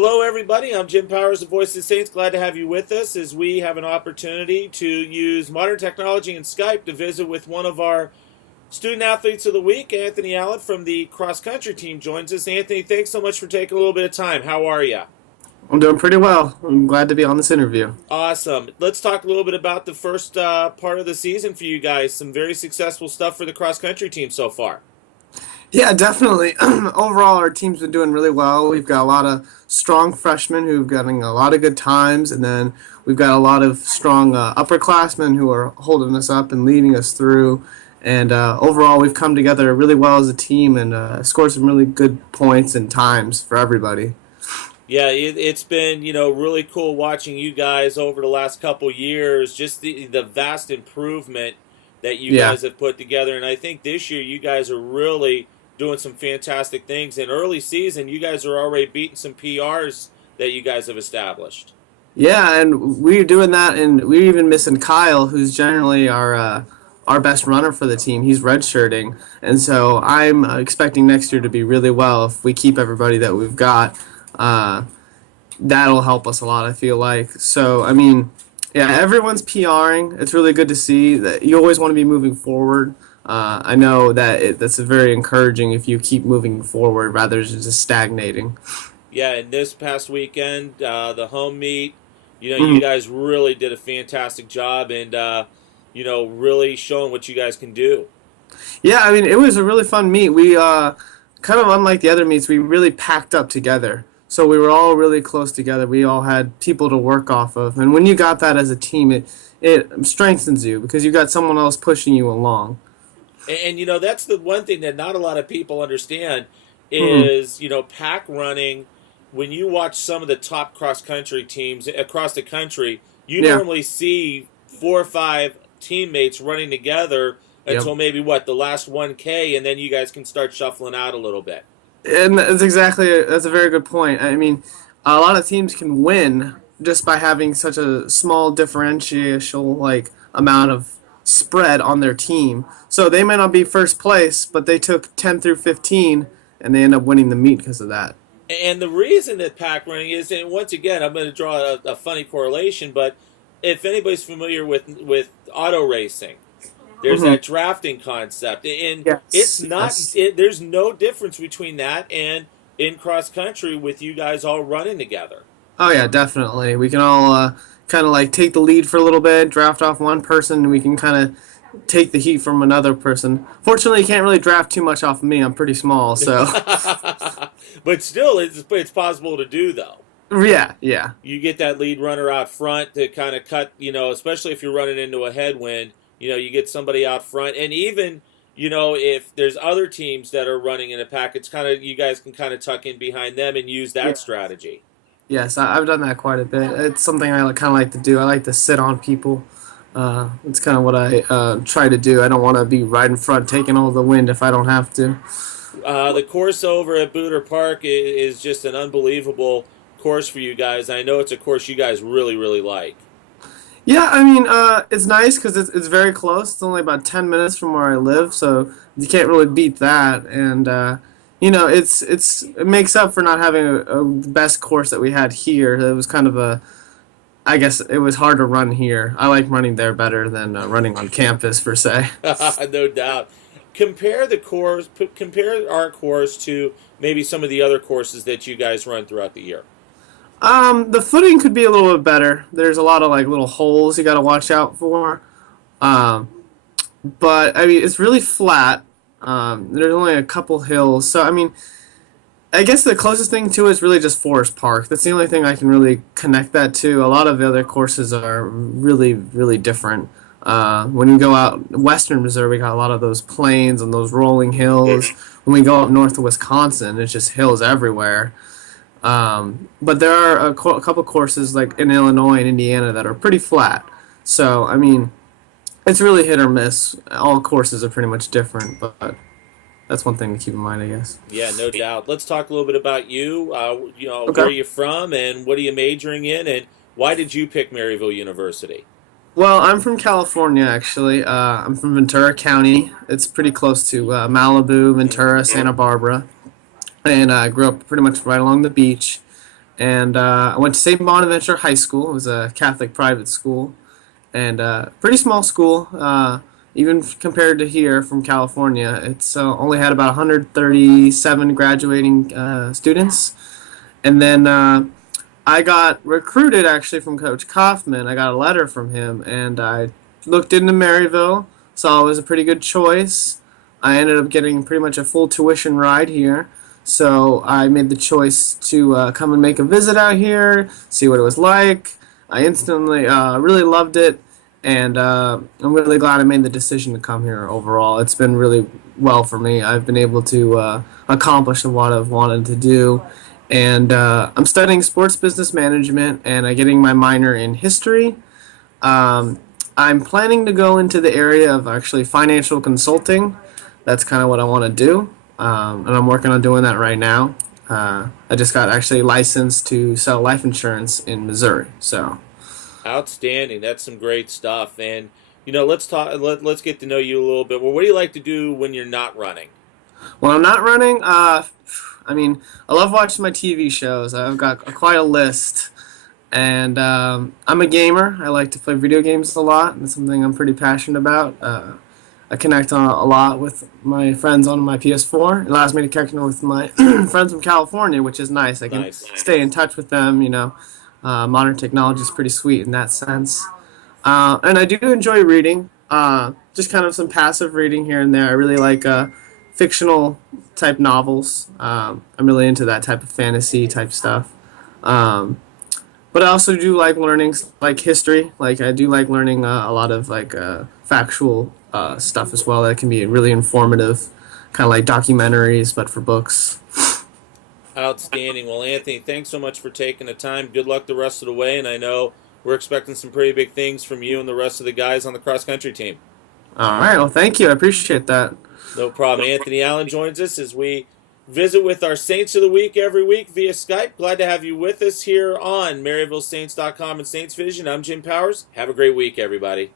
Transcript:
Hello, everybody. I'm Jim Powers, the Voice of the Saints. Glad to have you with us as we have an opportunity to use modern technology and Skype to visit with one of our student athletes of the week. Anthony Allen from the cross country team joins us. Anthony, thanks so much for taking a little bit of time. How are you? I'm doing pretty well. I'm glad to be on this interview. Awesome. Let's talk a little bit about the first part of the season for you guys. Some very successful stuff for the cross country team so far. Yeah, definitely. Overall, our team's been doing really well. We've got a lot of strong freshmen who've gotten a lot of good times, and then we've got a lot of strong upperclassmen who are holding us up and leading us through. And overall, we've come together really well as a team and scored some really good points and times for everybody. Yeah, it's been really cool watching you guys over the last couple years. Just the vast improvement that you Yeah. guys have put together, and I think this year you guys are really doing some fantastic things. In early season, you guys are already beating some PRs that you guys have established. Yeah, and we're doing that, and we're even missing Kyle, who's generally our best runner for the team. He's redshirting, and so I'm expecting next year to be really well if we keep everybody that we've got. Uh, that'll help us a lot, I feel like. So, I mean, yeah, everyone's PRing. It's really good to see that you always want to be moving forward. I know that that's very encouraging if you keep moving forward rather than just stagnating. Yeah, and this past weekend, the home meet, you Mhm. guys really did a fantastic job, and really showing what you guys can do. Yeah, I mean, it was a really fun meet. We kind of unlike the other meets, we really packed up together. So we were all really close together. We all had people to work off of, and when you got that as a team, it strengthens you because you got someone else pushing you along. And that's the one thing that not a lot of people understand Mhm. is pack running. When you watch some of the top cross country teams across the country, you Yeah. normally see four or five teammates running together Yep. until maybe what the last 1K, and then you guys can start shuffling out a little bit. And that's a very good point. I mean, a lot of teams can win just by having such a small differential amount of spread on their team. So they might not be first place, but they took 10 through 15 and they end up winning the meet because of that. And the reason that pack running is, and once again, I'm going to draw a funny correlation, but if anybody's familiar with auto racing, there's Hmm. that drafting concept, and it's Yes. not. Yes. There's no difference between that and in cross country with you guys all running together. Oh yeah, definitely. We can all kind of take the lead for a little bit, draft off one person, and we can kind of take the heat from another person. Fortunately, you can't really draft too much off of me. I'm pretty small, so But still, it's possible to do though. yeah, yeah. You get that lead runner out front to kind of cut, especially if you're running into a headwind, you get somebody out front. And even, if there's other teams that are running in a pack, it's kind of, you guys can kind of tuck in behind them and use Yeah. that strategy. Yes, I've done that quite a bit. It's something I kind of like to do. I like to sit on people. It's kind of what I try to do. I don't want to be right in front taking all the wind if I don't have to. The course over at Booter Park is just an unbelievable course for you guys. I know it's a course you guys really, really like. Yeah, I mean, it's nice because it's very close. It's only about 10 minutes from where I live, so you can't really beat that. And it makes up for not having a best course that we had here. It was kind of I guess it was hard to run here. I like running there better than running on campus per se. No doubt. Compare our course to maybe some of the other courses that you guys run throughout the year. The footing could be a little bit better. There's a lot of little holes you got to watch out for. Um, but I mean, it's really flat. There's only a couple hills, so I mean, I guess the closest thing to it is really just Forest Park. That's the only thing I can really connect that to. A lot of the other courses are really, really different. When you go out western Missouri, we got a lot of those plains and those rolling hills. When we go up north to Wisconsin, it's just hills everywhere. But there are a couple courses like in Illinois and Indiana that are pretty flat. So, I mean, it's really hit or miss. All courses are pretty much different, but that's one thing to keep in mind, I guess. Yeah, no doubt. Let's talk a little bit about you. Where Okay. are you from, and what are you majoring in, and why did you pick Maryville University? Well, I'm from California, actually. I'm from Ventura County. It's pretty close to Malibu, Ventura, Santa Barbara. And I grew up pretty much right along the beach. and I went to St. Bonaventure High School. It was a Catholic private school, and pretty small school. Even compared to here from California, it's only had about 137 graduating students. And then I got recruited actually from Coach Kaufman. I got a letter from him, and I looked into Maryville, saw it was a pretty good choice. I ended up getting pretty much a full tuition ride here. So I made the choice to come and make a visit out here, see what it was like. I instantly really loved it, and I'm really glad I made the decision to come here overall. It's been really well for me. I've been able to accomplish what I've wanted to do, and I'm studying sports business management, and I'm getting my minor in history. Um, I'm planning to go into the area of actually financial consulting. That's kind of what I want to do, and I'm working on doing that right now. I just got actually licensed to sell life insurance in Missouri. So, Outstanding. That's some great stuff. And let's talk. Let's get to know you a little bit. Well, what do you like to do when you're not running? when I'm not running, I mean, I love watching my TV shows. I've got quite a list, and I'm a gamer. I like to play video games a lot. That's something I'm pretty passionate about. I connect on a lot with my friends on my PS4. It allows me to connect with my friends from California, which is nice. I can Nice. stay in touch with them. Modern technology is pretty sweet in that sense. And I do enjoy reading. Just kind of some passive reading here and there. I really like fictional type novels. I'm really into that type of fantasy type stuff. Um, but I also do like learning like history. Like I do like learning a lot of like factual stuff as well. That can be really informative, kind of like documentaries, but for books. Outstanding. Well, Anthony, thanks so much for taking the time. Good luck the rest of the way, and I know we're expecting some pretty big things from you and the rest of the guys on the cross country team. All right. Well, thank you. I appreciate that. No problem. Anthony Allen joins us as we visit with our Saints of the Week every week via Skype. Glad to have you with us here on MaryvilleSaints.com and Saints Vision. I'm Jim Powers. Have a great week, everybody.